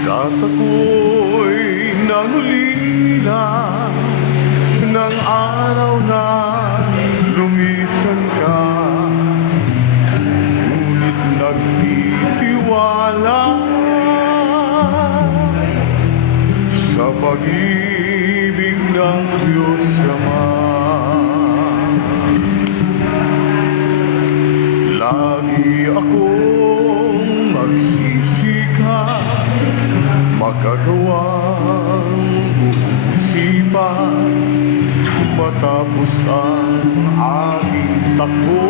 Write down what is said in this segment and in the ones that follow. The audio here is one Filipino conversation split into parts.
At ako'y nangulila ng araw na lumisan ka, ngunit nagtitiwala sa pag-ibig ng Diyos Ama. Lagi akong magsisikap magagawang uusipan matapos ang aking takbo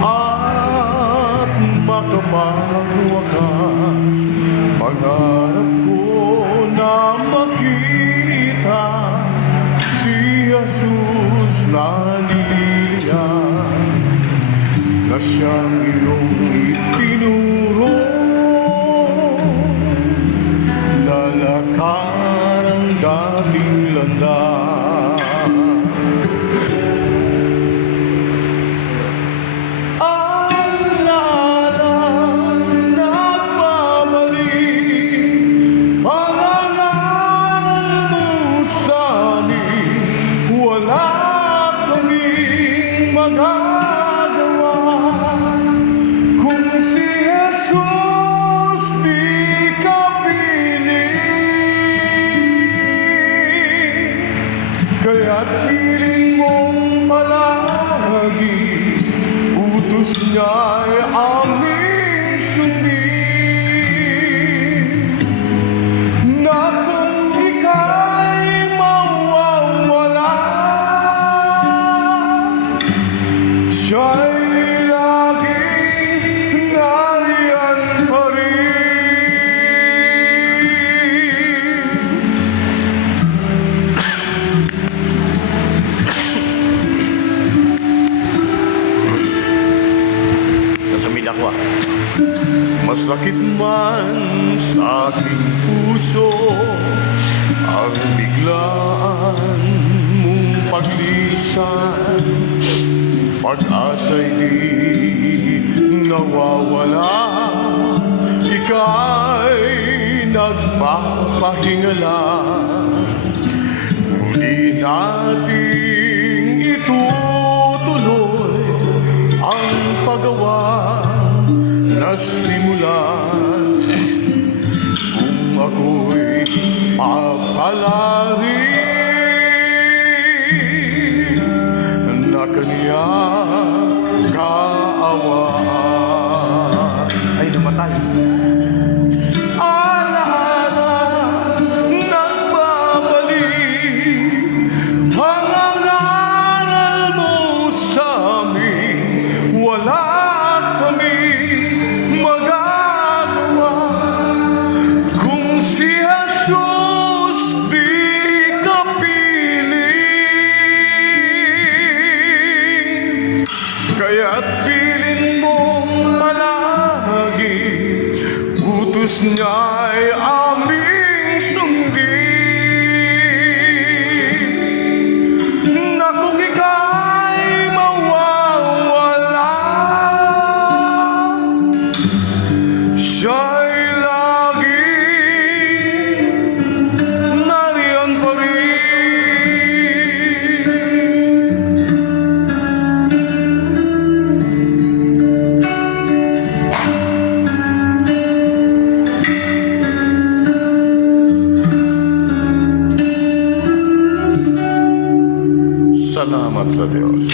at makapagwakas. Pangarap ko na makita si Jesus na nililiyan, na siyang iyong itinuro, lalakaran dating landas. Alalang nagbabalik, pangangaral mo sa amin, wala kaming magagawa. Kung si Jesus di ka kaya't piling mong palagi, utos niya'y aming sundin. Na kung ika'y mawawala, siya'y laging nariyan pa rin. Masakit man sa aking puso ang biglaan mong paglisan, pag-asa'y di nawawala, ika'y nagpapahingala. Muli nating itutuloy ang paggawa na simulan. Kung ako'y papalarin na kaniya kaawaan, ay namatay. Alaala nagbabalik, pangangaral mo sa amin, wala kami magagawa. Kung si Jesus di ka piling, kaya't piling mong palagi, utos niya'y aming sundin. Na kung ika'y mawawala, siya'y laging nariyan pa rin. Salamat sa Diyos.